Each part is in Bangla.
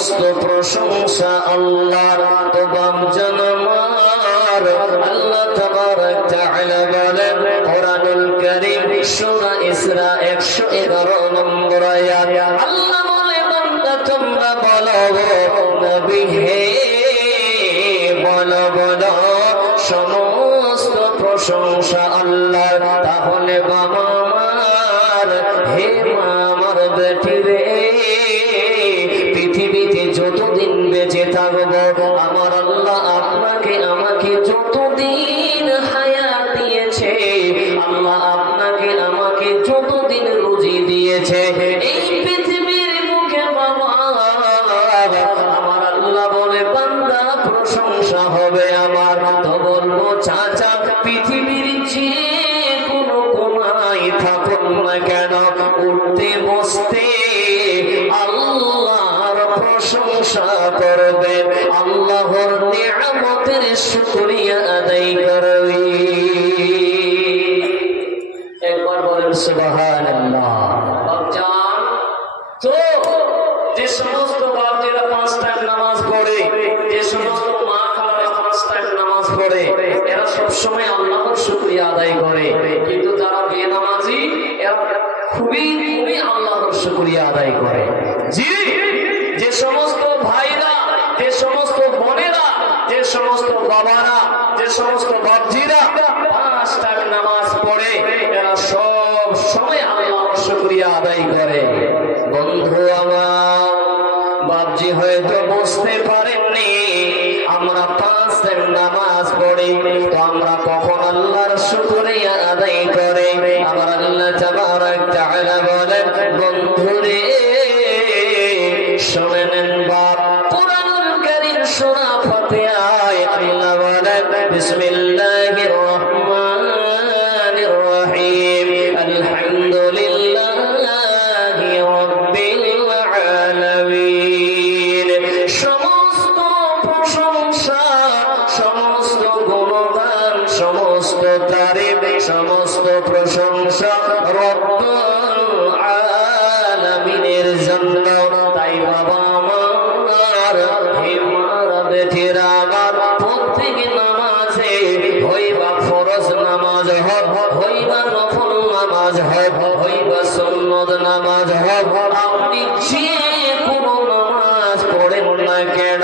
সমস্ত প্রশংসা আল্লাহর। তো বাপজান আমার, আল্লাহ তাবারক তাআলা বলেন কোরআনুল কারীম সূরা ইসরা 111 নম্বর আয়াত, আল্লাহ বলে বান্দা তোমরা বলো নবী হে বলো বলো সমস্ত প্রশংসা আল্লাহর। তাহলে বাবা আমার, হে মা আমার বেটি রে, পৃথিবীতে যতদিন বেঁচে থাকবো আমার আল্লাহ আপনাকে আমাকে যতদিন হায়াত দিয়েছে, আল্লাহ আপনাকে আমাকে যতদিন রুজি দিয়েছে এই পৃথিবীর মুখে বাবা আমার আল্লাহ বলে বান্দা প্রশংসা হবে আমার। তো বলবো চাচা পৃথিবীর যে কোনো কোনায় থাকুন না কেন, উঠতে বসতে আল্লাহর প্রশংসা করবেন, আল্লাহর নিয়ামতের শুকরিয়া আদায় করবে। একবার বলেন সুবহানাল্লাহ। বাপজান, তো যে সমস্ত বাপজিরা 5 টাইম নামাজ পড়ে, যে সমস্ত মা খালারা 5 টাইম নামাজ পড়ে, এরা সবসময় আল্লাহর শুকরিয়া আদায় করে। কিন্তু যারা বেনামাজি এরা খুবই খুবই আল্লাহর শুকরিয়া আদায় করে। জি, যে সমস্ত ভাইরা, যে সমস্ত বোনেরা, যে সমস্ত বাবারা, যে সমস্ত বাপজিরা 5 টাইম নামাজ পড়ে এরা সব সময় আল্লাহর শুকরিয়া আদায় করে। বন্ধু আমার, বাপজি হয়তো বুঝতে পারেননি আমরা 5 টাইম নামাজ পড়ি, তো আমরা কখন আল্লাহর শুকরিয়া আদায় করে। আমার আল্লাহ তাবারক তাআলা বলেন বন্ধু রে শুনে নেন বাপ, কোরআনুল কারীম সূরা ফাতিহায় আল্লাহ বলেন বিসমিল্লাহির রহমানির রহিম আলহামদুলিল্লাহি রাব্বিল আলামিন। সমস্ত প্রশংসা, সমস্ত গুণগান, সমস্ত তারিফ, সমস্ত প্রশংসা রব্বুল আলামিনের জন্য। তাই বাবা আমার, হে মারা বেঠিরা আমার, প্রত্যেক নামাজে হইবা ফরজ নামাজ হব, হইবা নফল নামাজ হব, হইবা সুন্নত নামাজ হব, আপনি যে কোনো নামাজ পড়েন না কেন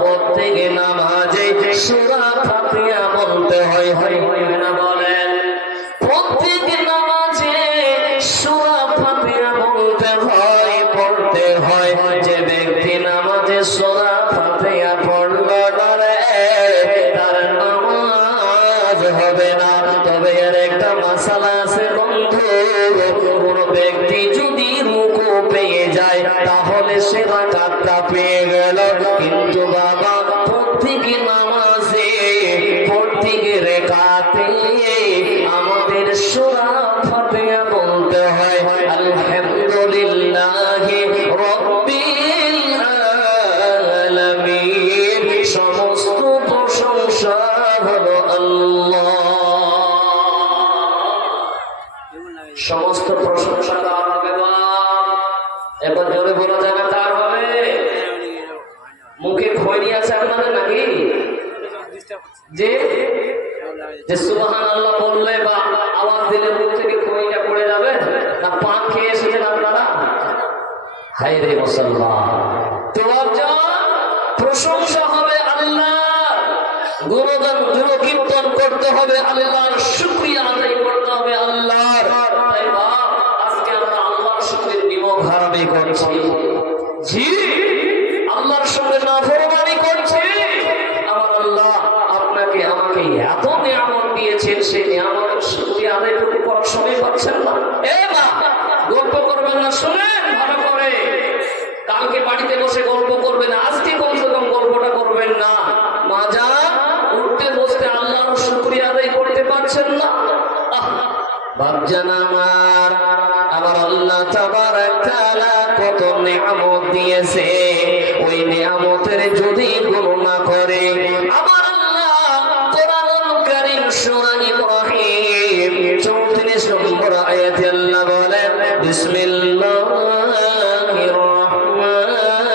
প্রত্যেক নামাজে সূরা ফাতিহা বলতে হয়। হয় না বলেন? প্রত্যেক নামাজে সূরা ফাতিহা বলতে হয়, পড়তে হয়। যে ব্যক্তি নামাজে সূরা ফাতিহা পড়ল না রে, তার নামাজ হবে না। তবে এর একটা মাসালা আছে বন্ধু, কোন ব্যক্তি যদি রুকু পেয়ে যায় তাহলে সে রাকাতটা পেয়ে গেল। কিন্তু বাবা প্রত্যেক নামাজে প্রত্যেক রাকাতে আমাদের সূরা ফাতিহা বলতে হয় আলহামদুলিল্লাহি রাব্বিল আলামিন। সমস্ত প্রশংসা হলো আল্লাহ। সমস্ত প্রশংসা কার হবে বাপ? এবার জোরে বলা যাবে কার হবে? মুখে খৈনি আছে আপনাদের নাকি? যে যে সুবহানাল্লাহ বললে বা আওয়াজ দিলে মুখ থেকে খৈনিটা পড়ে যাবে না? পান খেয়ে এসেছেন আপনারা? হায় রে মুসলমান, তো প্রশংসা হবে আল্লাহ, গুণগান গুণকীর্তন করতে হবে আল্লাহর, শুকরিয়া আদায় করতে হবে আল্লাহর। তাই বাপ, আজকে আমরা আল্লাহর সঙ্গে নিমক হারামি করছি। জি, আল্লাহর সঙ্গে নাফরমানি করছি। আমার আল্লাহ আপনাকে আমাকে এত নিয়ামত দিয়েছেন, সেই নিয়ামতের শুকরিয়া আদায় করতে করার সময় পাচ্ছেন না। এ মা, গল্প করবেন না, শুনেন ভালো করে। কালকে বাড়িতে বসে গল্প করবেন, আজকে কমসে কম গল্পটা করবেন না। মাজা উঠতে বসতে আল্লাহর শুকরিয়া আদায় করতে পারছেন না। বাপজান আমার, আমার আল্লাহ তাবারক তাআলা কত নিয়ামত দিয়েছে, ওই নিয়ামতের যদি গণনা করে আমার আল্লাহ কোরআনুল কারীম সূরা ইব্রাহিম 34 নম্বর আয়াতে আল্লাহ বলেন বিসমিল্লাহির রহমানির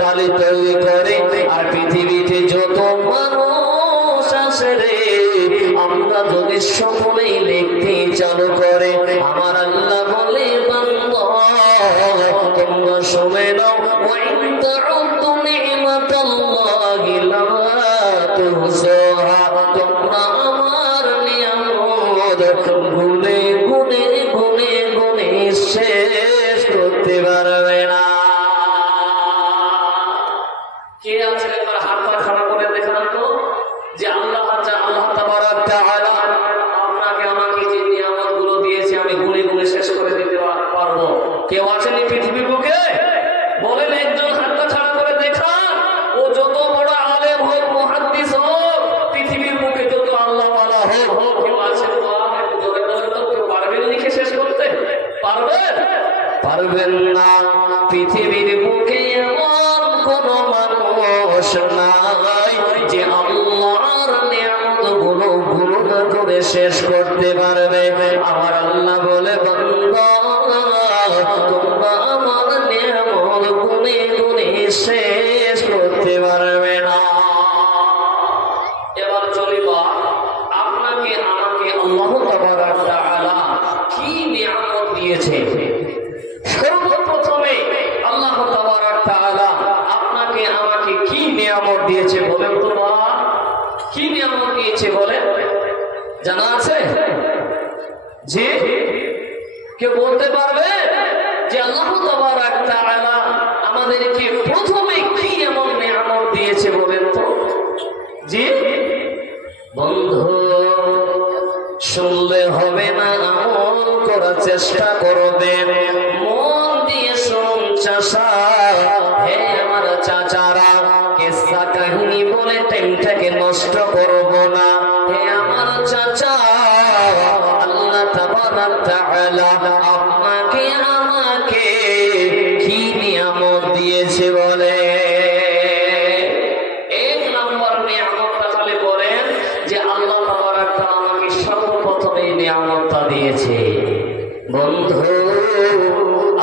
তালি তৈরি করে আর পৃথিবীতে যত মানুষ আসে রে, আমরা যদি সকলেই লিখতে চালু করে, আমার আল্লাহ বলে বান্দা তোমরা শুনে নাও, ওয়াইন তাউদ্দু নি'মাতাল্লাহি লা তুহসুহা, তোমরা আমার নিয়ামত গুনে গুনে গুনে গুনে শেষ করতে পারবে না। কে আছে একবার হাতটা খাড়া করে দেখান তো, যে আল্লাহ তাবারক তাআলা আপনাকে আমাকে যে নিয়ামতগুলো দিয়েছে আমি গুনে গুনে শেষ করে দিতে পারবো? কেউ আছেন এই পৃথিবীর বুকে? বলেন একজন হাতটা খাড়া করে দেখান। ও যত বড় আলেম হোক, মুহাদ্দিস হোক, পৃথিবীর বুকে যত আল্লাহওয়ালা হোক, কেউ আছেন জোরে বলেন তো, কেউ পারবেন লিখে শেষ করতে? পারবেন? পারবেন না। পৃথিবীর বুকে এমন কোন মানুষ নাই যে আল্লাহর নিয়ামতগুলো গুণনা করে শেষ করতে পারবে। আমার আল্লাহ বলে বান্দা তোমরা আমার নিয়ামত গুনে গুনে শেষ করতে পারবে না। এবার চলিবা আপনাকে আমাকে আল্লাহ তাবারক তাআলা কি নিয়ামত দিয়েছে। সর্বপ্রথমে আল্লাহ তাবারক তাআলা আপনাকে আমাকে কি নিয়ামত দিয়েছে বলেন তো? কি নিয়ামত দিয়েছে বলেন? জানা আছে? জি, কেউ বলতে পারবে যে আল্লাহ তাবারক তাআলা আমাদেরকে প্রথমে কি এমন নিয়ামত দিয়েছে বলেন তো? জি বন্ধু, শুনলে হবে না, আমল করার চেষ্টা করবেন। মন দিয়ে শুনুন চাচা, হে আমার চাচারা, কিসসা কাহিনী বলে টাইমটাকে নষ্ট করব না। হে আমার চাচা, আল্লাহ তাবারক তাআলা আপনাকে আমাকে কি নিয়ামত দিয়েছে বলে? এক নম্বর নিয়ামতটা খালি বলেন যে আল্লাহ তাবারক তাআলা আমাকে সর্বপ্রথম এই নিয়ামতটা দিয়েছে। বন্ধু,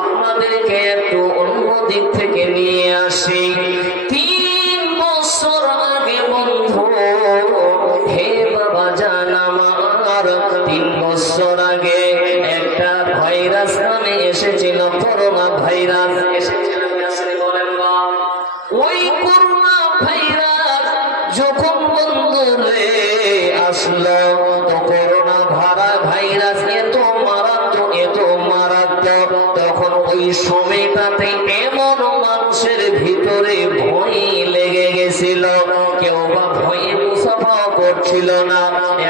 আপনাদেরকে একটু অন্য দিক থেকে নিয়ে আসি। 3 বছর আগে বন্ধু, হে বাবা জান আমার, 3 বছর আগে একটা ভাইরাস নামে এসেছিল, করোনা ভাইরাস এসেছিল। বলেন না, ওই করোনা ভাইরাস যখন বন্ধু রে আসলো, তো করোনা ভাইরাস এত মারাত্মক, তখন ওই সময়টাতে এমন মানুষের ভিতরে ভয় লেগে গেছিল। কেউ বা ভয়ে মুসাফাও করছিল না।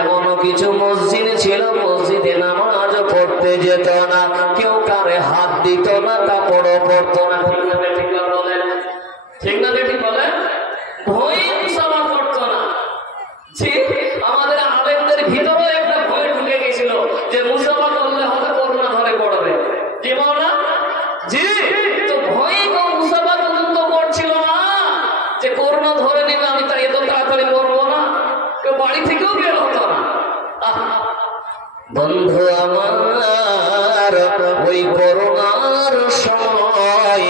এমন কিছু মসজিদ ছিল, মসজিদে নামাজ পড়তে যেত না, কেউ কারে হাত দিত না, কাপড়ও পরতো না। ঠিক না ঠিক বলেন? ঠিক না ঠিক বলেন? ভয়ে মুসাফা করতো না। জি, আমাদের আলেমদের ভিতরে একটা ভয় ঢুকে গেছিল যে মুসাফা করলে হয়তো করোনা ধরে পড়বে। কি বলা? জি, তো ভয়ে কেউ মুসাফা পর্যন্ত করছিল না যে করোনা ধরে নেবে, আমি তাই এত তাড়াতাড়ি মরবো না। কেউ বাড়ি থেকেও বের হতো না। বন্ধু আমার, ওই করোনার সময়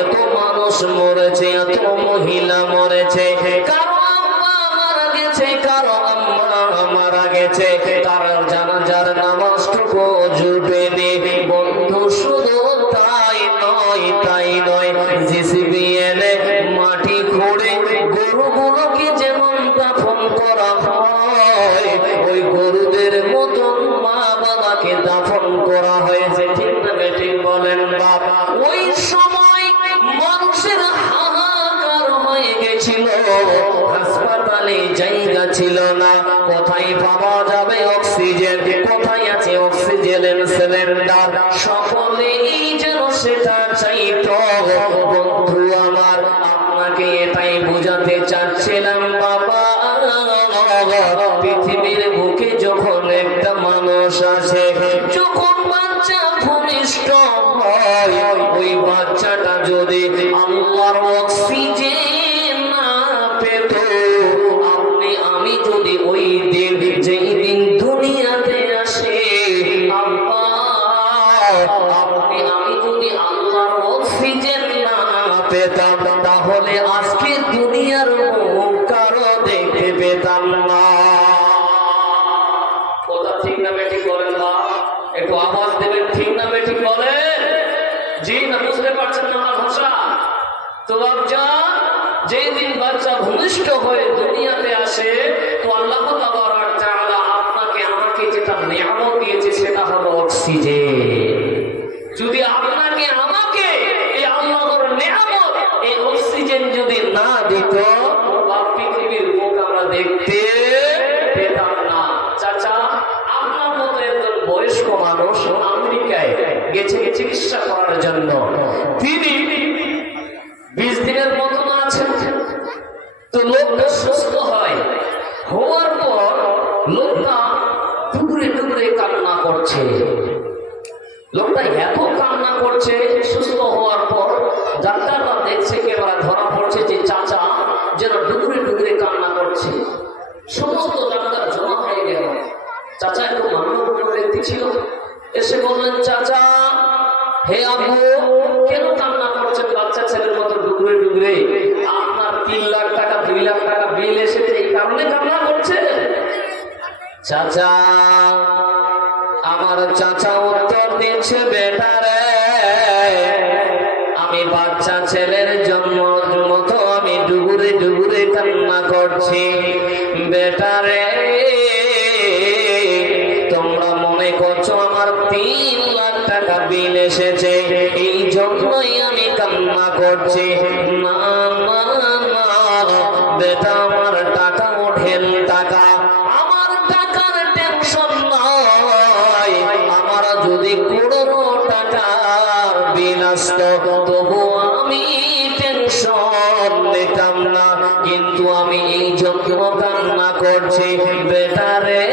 এত মানুষ মরেছে, এত মহিলা মরেছে, কারো আম্মা মারা গেছে, কারো আম্মা মারা গেছে, কারোর জানাজার নামাজটুকু জুটেনি। বন্ধু শুধু তাই নয়, জেসিবি এনে মাটি খুঁড়ে গরুগুলোকে যেমন দাফন করা হয়, ওই গরুদের মতন মা বাবাকে দাফন করা হয়েছে। ঠিক না ঠিক বলেন বাবা? ওই সময় মানুষের হাহাকার হয়ে গেছিল, হাসপাতালে জায়গা ছিল না। কোথায় পাওয়া যাবে অক্সিজেন? কোথায় আছে অক্সিজেনের সিলিন্ডার? সকলেই যেন সেটা চাইতো। বন্ধু আমার, আপনাকে এটাই বোঝাতে চাচ্ছিলাম বাবা, পৃথিবীর বুকে যখন একটা মানুষ আছে, যখন বাচ্চা ভূমিষ্ঠ হয়, ওই বাচ্চাটা যদি আল্লাহর অক্সিজেন না পেত, আপনি আমি যদি ওই দিন, যেই দিন দুনিয়াতে আসে, আপনি আমি যদি আল্লাহর অক্সিজেন না পেতাম, তাহলে তাহলে আজকে দুনিয়ার মুখ কারো দেখতে পেতাম না। কথা ঠিক না বেঠিক বলেন? বা একটু আওয়াজ দেবেন, ঠিক না বেঠিক বলেন? জি না বুঝতে পারছেন না আমার ভাষা? তো বাচ্চা যেদিন বাচ্চা ভূমিষ্ঠ হয়ে দুনিয়াতে আসে, তো আল্লাহ তাবারক তাআলা আপনাকে আমাকে যেটা নিয়ামত দিয়েছে সেটা হলো অক্সিজেন। যদি আপনাকে আমাকে এই আল্লাহর নিয়ামত এই অক্সিজেন যদি না দিত, পৃথিবীর মুখ আমরা দেখতে পেতাম না। চাচা, আপনার মতো একজন বয়স্ক মানুষ আমেরিকায় গেছে চিকিৎসা করার জন্য। তিনি 20 দিনের মতো আছেন। তো লোকটা সুস্থ হয়, হওয়ার পর লোকটা টুকরে টুকরে কান্না করছে। লোকটা এত কান্না করছে, সুস্থ হওয়ার পর ডাক্তাররা দেখছে, এবার ধরা পড়ছে যে চাচা যেন টুকরে টুকরে কান্না করছে। সমস্ত ডাক্তার জমা হয়ে গেল। চাচা একটু মান্যগণ্য ব্যক্তি ছিল, এসে বললেন, চাচা, হে আব্বু, কেন কান্না করছেন বাচ্চা ছেলের মতো ডুবরে ডুবরে? আপনার 3 লাখ টাকা 2 লাখ টাকা বিল এসেছে, এই কারণে কান্না করছে? চাচা, আমার চাচা উত্তর দিচ্ছে, বেটা রে, আমি বাচ্চা ছেলের জন্ম মতো আমি ডুবুরে ডুবুরে কান্না করছি। বেটা রে, তোমরা মনে করছো আমার 3 লাখ টাকা বিল এসেছে, এই জন্যই আমি কান্না করছি। না না না বেটা, আমার টাকা ওঠেন টাকা, আমার টাকার টেনশন নয়। আমার যদি 1 টাকার বিল আসতো তবু আমি টেনশন নিতাম না, কিন্তু আমি এই জন্য কান্না করছি। বেটা রে,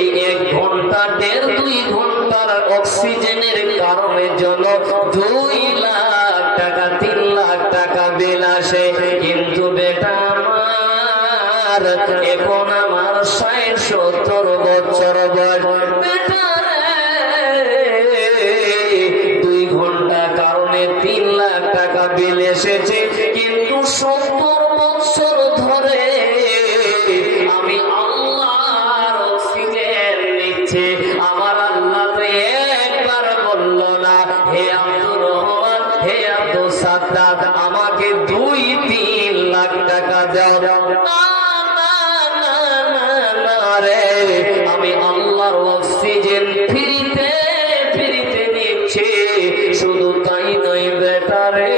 এই 1 ঘন্টা 1.5-2 ঘন্টার অক্সিজেনের কারণে জন্য 2 লাখ টাকা 3 লাখ টাকা বিল আসে, কিন্তু বেটা আমার এখন আমার 60-70 বছর বয়স। বেটা রে, 2 ঘন্টা কারণে 3 লাখ টাকা বিল এসেছে, কিন্তু 70 বছর ধরে আমি আল্লাহর অক্সিজেন নিচ্ছি। আমার আল্লাহ তো একবার বলল না, হে আব্দুর রহমান, হে আব্দুল সাদ্দাত, আমাকে 2-3 লাখ টাকা দাও। না না না না না রে, আমি আল্লাহর অক্সিজেন ফ্রিতে ফ্রিতে নিচ্ছি। শুধু তাই নয় বেটা রে,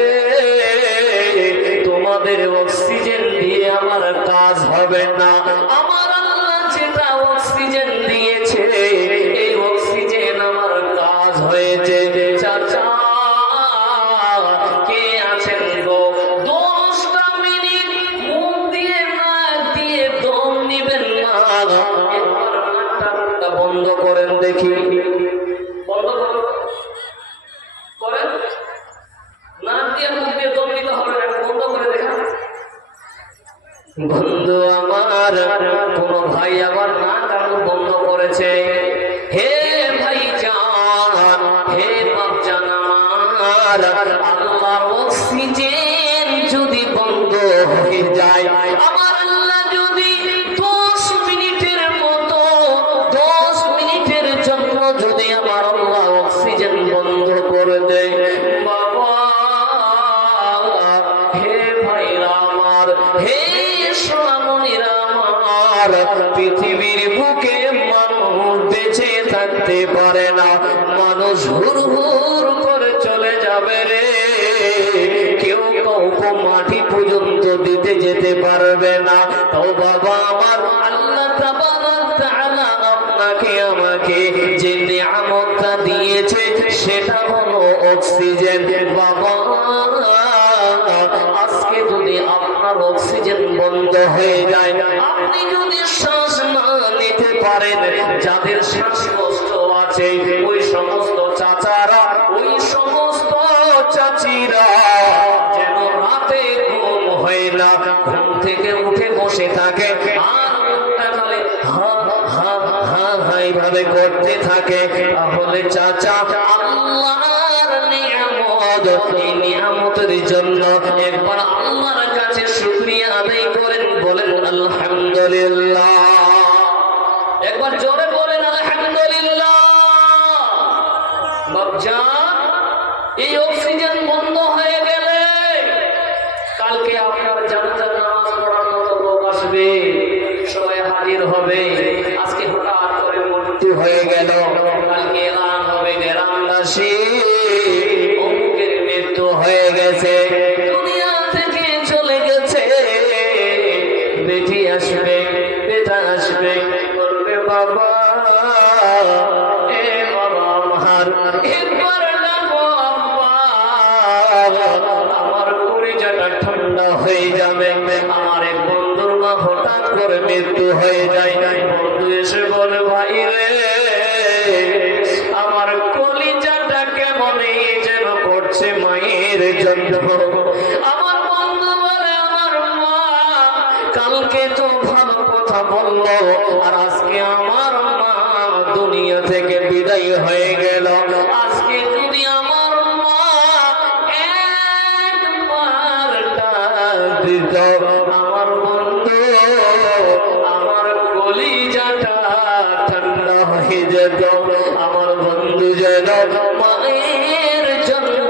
তোমাদের অক্সিজেন দিয়ে আমার কাজ হবে না। আমার আল্লাহ যেটা অক্সিজেন দিয়েছে, এই অক্সিজেন আমার কাজ হয়েছে। চাচা, কে আছেন গো? 10টা মিনিট মুখ দিয়ে নাক দিয়ে দম নিবেন না, একবার নাকটা বন্ধ করেন দেখি। বন্ধ করেন, নাক দিয়ে মুখ দিয়ে দম নিতে হবে না, বন্ধ করে দেখা। বন্ধু আমার, কোন ভাই আবার নাক বন্ধ করেছে। হে ভাই জান, হে বাপ জান, আমার আল্লাহর অক্সিজেন যদি বন্ধ হয়ে যায়, আমার আল্লাহ যদি 10 মিনিটের মতো 10 মিনিটের জন্য যদি আমার আল্লাহ অক্সিজেন বন্ধ করে দেয়, বাবা, হে ভাইরা আমার, হে সোনামণিরা আমার, পৃথিবীর বুকে মানুষ বেঁচে থাকতে পারে না, মানুষ হুর হুর করে চলে যাবে রে। কেউ কাউকে মাটি পর্যন্ত দিতে যেতে পারবে না। তো বাবা আমার, আল্লাহ তাবারক তাআলা আপনাকে আমাকে যে নিয়ামতটা দিয়েছে সেটা হলো অক্সিজেন। বাবা, আজকে যদি আপনার অক্সিজেন বন্ধ হয়ে যায়, আপনি যদি শ্বাস না নিতে পারেন, যাদের শ্বাসকষ্ট আছে ওই সমস্ত চাচারা, ওই সমস্ত চাচিরা যেন রাতে ঘুম হয় না, ঘুম থেকে উঠে বসে থাকে আর মুখটা খালি হা হা হা হা এইভাবে করতে থাকে, তাহলে চাচা আল্লাহর নিয়ামত নিয়ামত, এই নিয়ামতের জন্য একবার আল্লাহর কাছে শুকরিয়া আদায় করেন, বলেন আলহামদুলিল্লাহ। একবার জোরে বলেন আলহামদুলিল্লাহ। বাপজান, এই অক্সিজেন বন্ধ হয়ে গেলে কালকে আপনার জানাজার নামাজ পড়ার মতো লোক আসবে, সবাই হাজির হবে। আজকে হঠাৎ করে মৃত্যু হয়ে গেল, কালকে এলান হবে গ্রামবাসী অমুকের মৃত্যু হয়ে গেছে, দুনিয়া থেকে চলে গেছে। বেটি আসবে, বেটা আসবে, বলবে বাবা, এ বাবা আমার একবার ডাকো আব্বা। আমার কলিজাটা ঠান্ডা হয়ে যাবে। আমার এক বন্ধুর মা হঠাৎ করে মৃত্যু হয়ে যায়, বন্ধু এসে বলে ভাই রে, আমার কলিজাটা কেমন যেন করছে মায়ের জন্য। আমার বন্ধু বলে আমার মা কালকে তো ভালো কথা বললো, আর আজকে আমার মা দুনিয়া থেকে বিদায় হয়ে গেল। আজকে যদি আমার মা একবার ডাক দিত, আমার বন্ধু, আমার কলিজাটা ঠান্ডা হয়ে যেত। আমার বন্ধু যেন মায়ের জন্য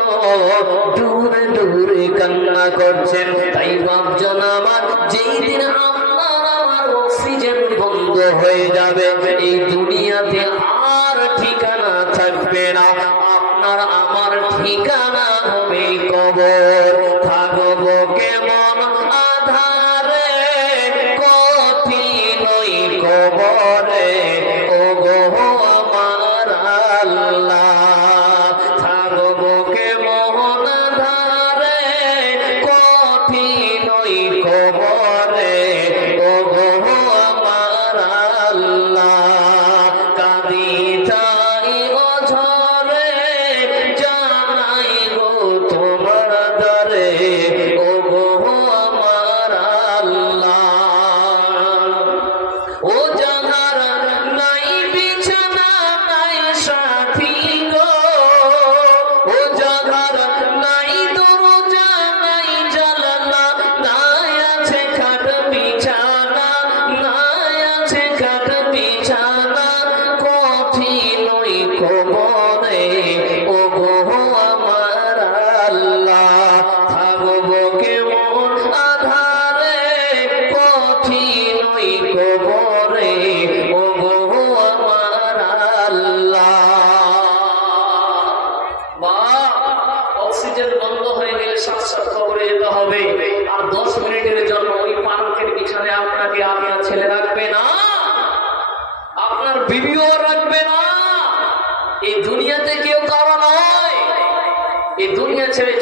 দূরে দূরে কান্না করছেন। তাই বাপজন আমার, যেই দিন আপনার আমার অক্সিজেন বন্ধ হয়ে যাবে, এই দুনিয়াতে আর ঠিকানা থাকবে না। আপনার আমার ঠিকানা হবে কবর। থাকবো কেমন আধারে, কঠিন ওই কবরে, ও গো আমার আল্লাহ। থাকবো কেমন আধারে, কঠিন ওই কবরে, ও গো আমার আল্লাহ। কাঁদি তাই অঝরে, জানাই গো তোমার দরে, ও গো আমার আল্লাহ। ও যাহার নাই বিছানা নাই সাথী গো, ও যাহার নাই দরজা নাই জানালা, নাই আছে খাট বিছানা, নাই আছে খাট বিছানা, কঠিন ওই কবরে, ও গো আমার আল্লাহ। থাকবো কেমন আধারে, কঠিন ওই কবরে, ও গো আমার আল্লাহ। মা, অক্সিজেন বন্ধ হয়ে গেলে সাথে সাথে কবরে যেতে হবে। আর 10 মিনিটের জন্য ওই পালকের বিছানায় আপনাকে আপনার ছেলে রাখবে না, আপনার বিবিও রাখবে না। এই দুনিয়াতে কেউ কারো নয়, এই দুনিয়া ছেড়ে